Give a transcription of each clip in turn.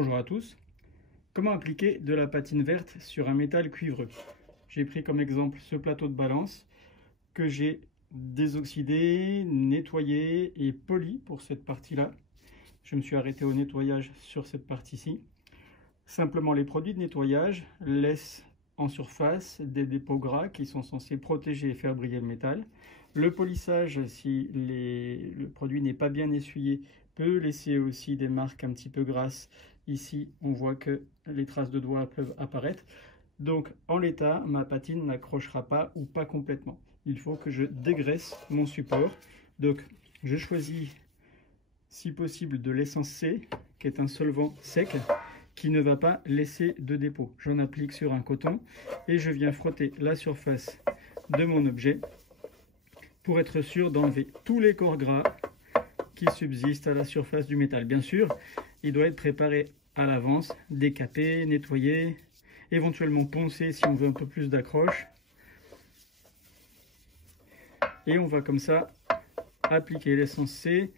Bonjour à tous. Comment appliquer de la patine verte sur un métal cuivreux? J'ai pris comme exemple ce plateau de balance que j'ai désoxydé, nettoyé et poli pour cette partie-là. Je me suis arrêté au nettoyage sur cette partie-ci. Simplement, les produits de nettoyage laissent en surface des dépôts gras qui sont censés protéger et faire briller le métal. Le polissage, si le produit n'est pas bien essuyé, peut laisser aussi des marques un petit peu grasses. Ici, on voit que les traces de doigts peuvent apparaître. Donc, en l'état, ma patine n'accrochera pas ou pas complètement. Il faut que je dégraisse mon support. Donc, je choisis, si possible, de l'essence C, qui est un solvant sec, qui ne va pas laisser de dépôt. J'en applique sur un coton et je viens frotter la surface de mon objet pour être sûr d'enlever tous les corps gras qui subsistent à la surface du métal. Bien sûr, il doit être préparé à l'avance, décapé, nettoyé, éventuellement poncé si on veut un peu plus d'accroche. Et on va comme ça appliquer l'essence C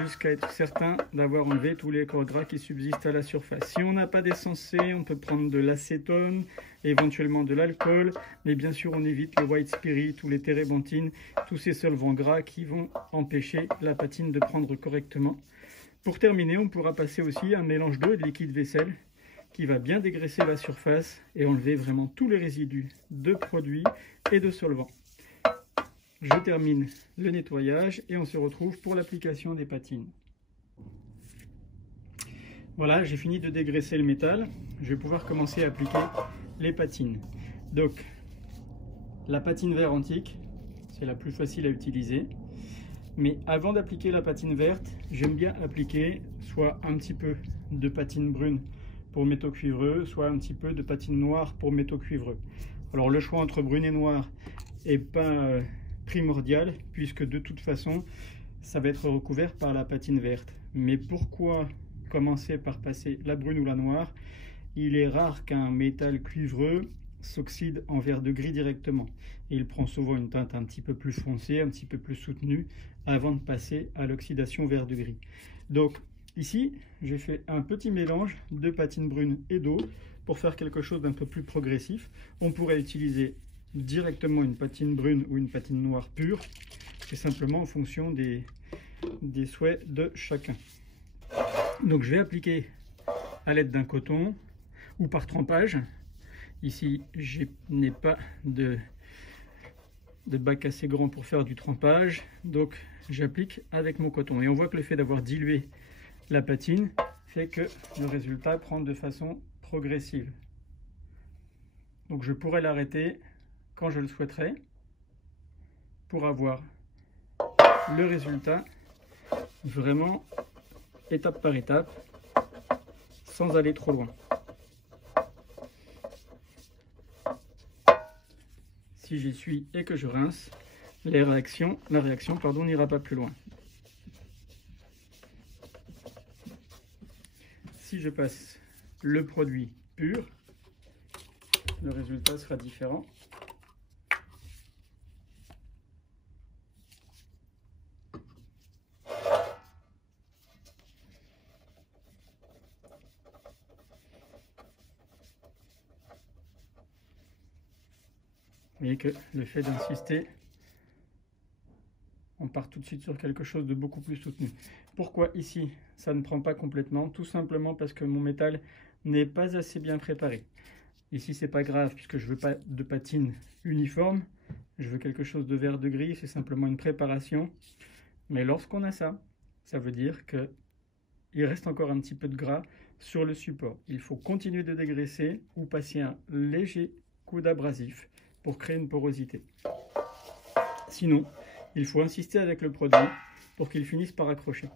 jusqu'à être certain d'avoir enlevé tous les corps gras qui subsistent à la surface. Si on n'a pas d'essence C, on peut prendre de l'acétone, éventuellement de l'alcool, mais bien sûr on évite le white spirit ou les térébenthines, tous ces solvants gras qui vont empêcher la patine de prendre correctement. Pour terminer, on pourra passer aussi un mélange d'eau et de liquide vaisselle qui va bien dégraisser la surface et enlever vraiment tous les résidus de produits et de solvants. Je termine le nettoyage et on se retrouve pour l'application des patines. Voilà, j'ai fini de dégraisser le métal. Je vais pouvoir commencer à appliquer les patines. Donc, la patine verte antique, c'est la plus facile à utiliser. Mais avant d'appliquer la patine verte, j'aime bien appliquer soit un petit peu de patine brune pour métaux cuivreux, soit un petit peu de patine noire pour métaux cuivreux. Alors le choix entre brune et noire n'est pas primordial, puisque de toute façon ça va être recouvert par la patine verte. Mais pourquoi commencer par passer la brune ou la noire? Il est rare qu'un métal cuivreux s'oxyde en vert de gris directement, et il prend souvent une teinte un petit peu plus foncée, un petit peu plus soutenue avant de passer à l'oxydation vert de gris. Donc ici j'ai fait un petit mélange de patine brune et d'eau pour faire quelque chose d'un peu plus progressif. On pourrait utiliser directement une patine brune ou une patine noire pure, c'est simplement en fonction des souhaits de chacun. Donc je vais appliquer à l'aide d'un coton ou par trempage. Ici je n'ai pas de bac assez grand pour faire du trempage, donc j'applique avec mon coton et on voit que le fait d'avoir dilué la patine fait que le résultat prend de façon progressive. Donc je pourrais l'arrêter quand je le souhaiterais pour avoir le résultat vraiment étape par étape sans aller trop loin. Si j'essuie et que je rince, la réaction n'ira pas plus loin. Si je passe le produit pur, le résultat sera différent. Vous voyez que le fait d'insister, on part tout de suite sur quelque chose de beaucoup plus soutenu. Pourquoi ici ça ne prend pas complètement? Tout simplement parce que mon métal n'est pas assez bien préparé. Ici c'est pas grave puisque je veux pas de patine uniforme, je veux quelque chose de vert de gris, c'est simplement une préparation. Mais lorsqu'on a ça, ça veut dire que il reste encore un petit peu de gras sur le support. Il faut continuer de dégraisser ou passer un léger coup d'abrasif pour créer une porosité. Sinon, il faut insister avec le produit pour qu'il finisse par accrocher.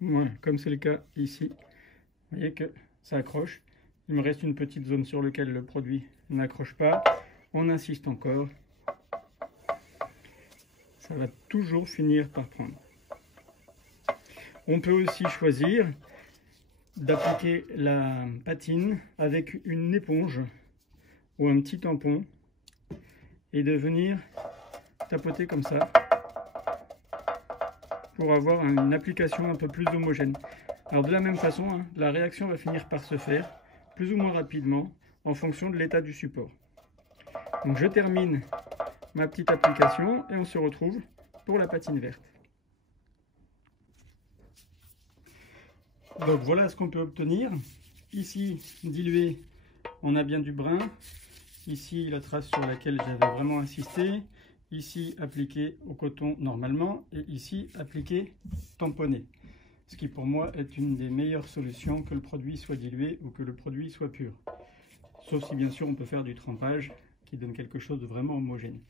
Voilà, comme c'est le cas ici, vous voyez que ça accroche. Il me reste une petite zone sur laquelle le produit n'accroche pas. On insiste encore. ça va toujours finir par prendre. On peut aussi choisir d'appliquer la patine avec une éponge ou un petit tampon et de venir tapoter comme ça pour avoir une application un peu plus homogène. Alors de la même façon, hein, la réaction va finir par se faire plus ou moins rapidement en fonction de l'état du support. Donc je termine ma petite application et on se retrouve pour la patine verte. Donc voilà ce qu'on peut obtenir. Ici, dilué, on a bien du brun. Ici, la trace sur laquelle j'avais vraiment insisté. Ici, appliqué au coton normalement. Et ici, appliqué tamponné. Ce qui pour moi est une des meilleures solutions, que le produit soit dilué ou que le produit soit pur. Sauf si bien sûr on peut faire du trempage qui donne quelque chose de vraiment homogène.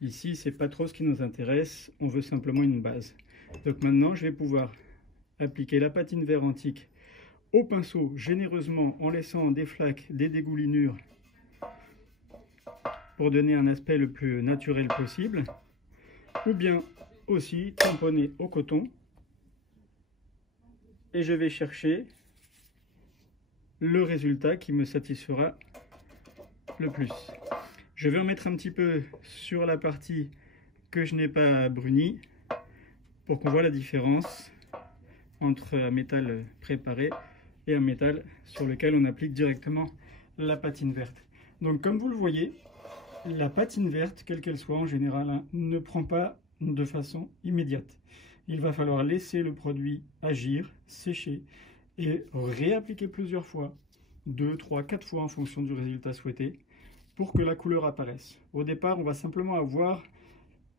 Ici, c'est pas trop ce qui nous intéresse. On veut simplement une base. Donc maintenant, je vais pouvoir appliquer la patine vert antique au pinceau généreusement en laissant des flaques, des dégoulinures pour donner un aspect le plus naturel possible, ou bien aussi tamponner au coton et je vais chercher le résultat qui me satisfera le plus. Je vais en mettre un petit peu sur la partie que je n'ai pas brunie pour qu'on voit la différence entre un métal préparé et un métal sur lequel on applique directement la patine verte. Donc comme vous le voyez, la patine verte, quelle qu'elle soit en général, hein, ne prend pas de façon immédiate. Il va falloir laisser le produit agir, sécher et réappliquer plusieurs fois, 2, 3, 4 fois en fonction du résultat souhaité pour que la couleur apparaisse. Au départ, on va simplement avoir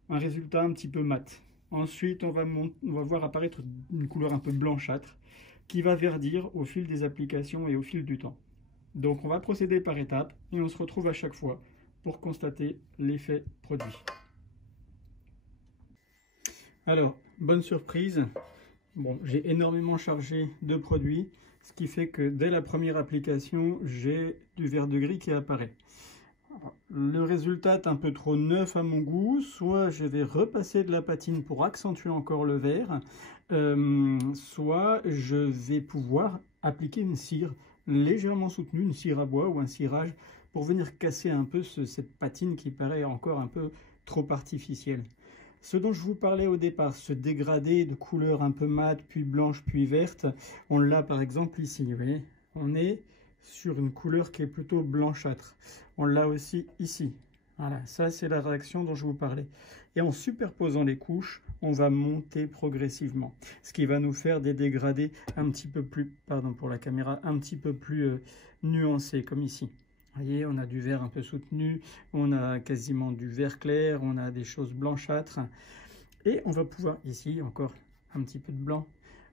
un résultat un petit peu mat. Ensuite, on va voir apparaître une couleur un peu blanchâtre qui va verdir au fil des applications et au fil du temps. Donc, on va procéder par étapes et on se retrouve à chaque fois pour constater l'effet produit. Alors, bonne surprise. Bon, j'ai énormément chargé de produits, ce qui fait que dès la première application, j'ai du vert de gris qui apparaît. Le résultat est un peu trop neuf à mon goût, soit je vais repasser de la patine pour accentuer encore le vert, soit je vais pouvoir appliquer une cire légèrement soutenue, une cire à bois ou un cirage, pour venir casser un peu cette patine qui paraît encore un peu trop artificielle. Ce dont je vous parlais au départ, ce dégradé de couleur un peu mate, puis blanche, puis verte, on l'a par exemple ici, vous voyez, on est sur une couleur qui est plutôt blanchâtre. On l'a aussi ici. Voilà, ça c'est la réaction dont je vous parlais. Et en superposant les couches, on va monter progressivement. Ce qui va nous faire des dégradés un petit peu plus, pardon pour la caméra, un petit peu plus nuancés, comme ici. Vous voyez, on a du vert un peu soutenu, on a quasiment du vert clair, on a des choses blanchâtres. Et on va pouvoir, ici encore un petit peu de blanc,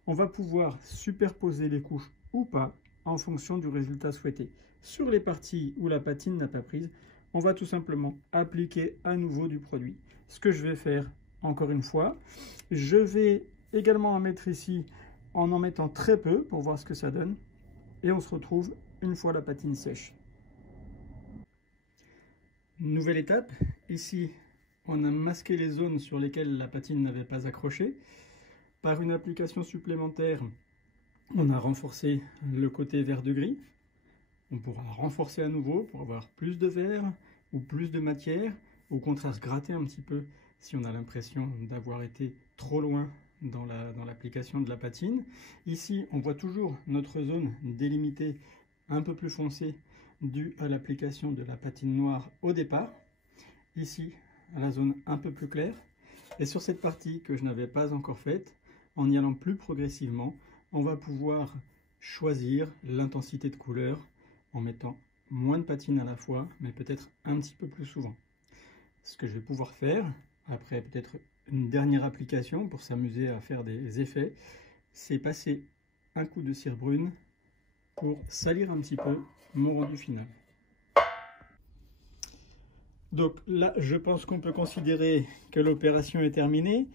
on va pouvoir superposer les couches ou pas, en fonction du résultat souhaité. Sur les parties où la patine n'a pas prise, on va tout simplement appliquer à nouveau du produit. Ce que je vais faire, encore une fois, je vais également en mettre ici en mettant très peu pour voir ce que ça donne. Et on se retrouve une fois la patine sèche. Nouvelle étape, ici on a masqué les zones sur lesquelles la patine n'avait pas accroché. Par une application supplémentaire, on a renforcé le côté vert de gris. On pourra renforcer à nouveau pour avoir plus de vert ou plus de matière. Au contraire, gratter un petit peu si on a l'impression d'avoir été trop loin dans l'application de la patine. Ici, on voit toujours notre zone délimitée un peu plus foncée due à l'application de la patine noire au départ. Ici, à la zone un peu plus claire. Et sur cette partie que je n'avais pas encore faite, en y allant plus progressivement, on va pouvoir choisir l'intensité de couleur en mettant moins de patine à la fois, mais peut-être un petit peu plus souvent. Ce que je vais pouvoir faire, après peut-être une dernière application pour s'amuser à faire des effets, c'est passer un coup de cire brune pour salir un petit peu mon rendu final. Donc là, je pense qu'on peut considérer que l'opération est terminée.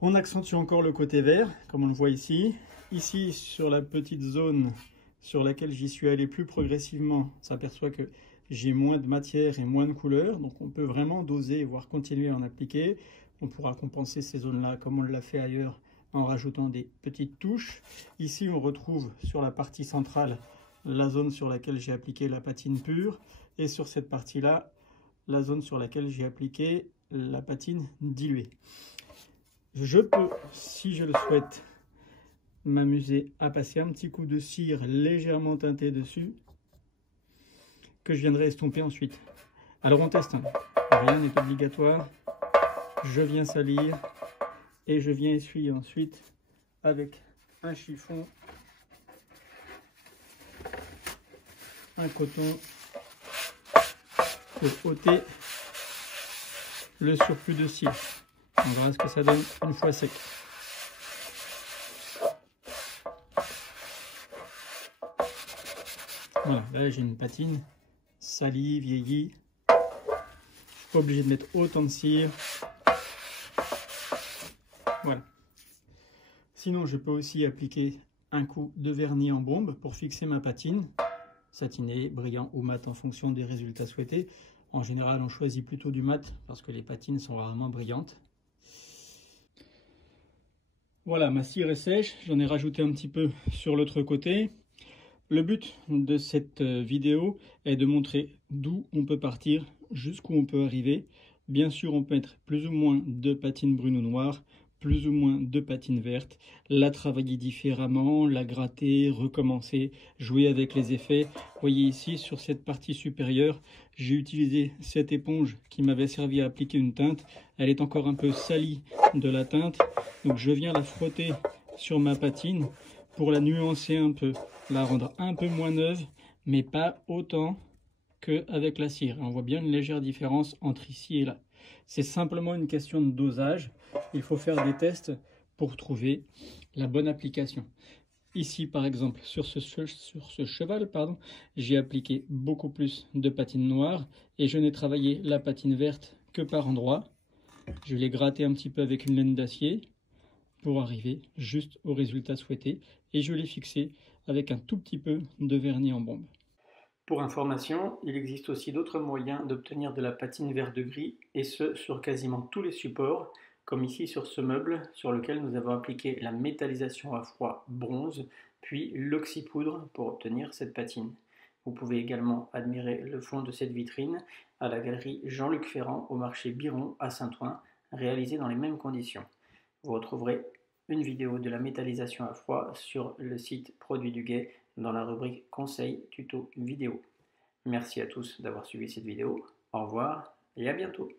On accentue encore le côté vert, comme on le voit ici. Ici, sur la petite zone sur laquelle j'y suis allé plus progressivement, on s'aperçoit que j'ai moins de matière et moins de couleur, donc on peut vraiment doser, voire continuer à en appliquer. On pourra compenser ces zones-là comme on l'a fait ailleurs en rajoutant des petites touches. Ici, on retrouve sur la partie centrale la zone sur laquelle j'ai appliqué la patine pure, et sur cette partie-là, la zone sur laquelle j'ai appliqué la patine diluée. Je peux, si je le souhaite, m'amuser à passer un petit coup de cire légèrement teinté dessus, que je viendrai estomper ensuite. Alors on teste, rien n'est obligatoire. Je viens salir et je viens essuyer ensuite avec un chiffon, un coton pour ôter le surplus de cire. On verra ce que ça donne une fois sec. Voilà, là j'ai une patine salie, vieillie. Je suis pas obligé de mettre autant de cire. Voilà. Sinon, je peux aussi appliquer un coup de vernis en bombe pour fixer ma patine, satiné, brillant ou mat en fonction des résultats souhaités. En général, on choisit plutôt du mat parce que les patines sont rarement brillantes. Voilà, ma cire est sèche, j'en ai rajouté un petit peu sur l'autre côté. Le but de cette vidéo est de montrer d'où on peut partir, jusqu'où on peut arriver. Bien sûr, on peut mettre plus ou moins de patine brune ou noire, plus ou moins de patine verte, la travailler différemment, la gratter, recommencer, jouer avec les effets. Vous voyez ici, sur cette partie supérieure, j'ai utilisé cette éponge qui m'avait servi à appliquer une teinte. Elle est encore un peu salie de la teinte, donc je viens la frotter sur ma patine pour la nuancer un peu, la rendre un peu moins neuve, mais pas autant qu'avec la cire. On voit bien une légère différence entre ici et là. C'est simplement une question de dosage. Il faut faire des tests pour trouver la bonne application. Ici, par exemple, sur ce cheval, j'ai appliqué beaucoup plus de patine noire et je n'ai travaillé la patine verte que par endroits. Je l'ai gratté un petit peu avec une laine d'acier pour arriver juste au résultat souhaité et je l'ai fixé avec un tout petit peu de vernis en bombe. Pour information, il existe aussi d'autres moyens d'obtenir de la patine vert de gris, et ce sur quasiment tous les supports, comme ici sur ce meuble sur lequel nous avons appliqué la métallisation à froid bronze, puis l'oxypoudre pour obtenir cette patine. Vous pouvez également admirer le fond de cette vitrine à la galerie Jean-Luc Ferrand au marché Biron à Saint-Ouen, réalisé dans les mêmes conditions. Vous retrouverez une vidéo de la métallisation à froid sur le site Produits du Guet dans la rubrique Conseils, tuto vidéo. Merci à tous d'avoir suivi cette vidéo. Au revoir et à bientôt.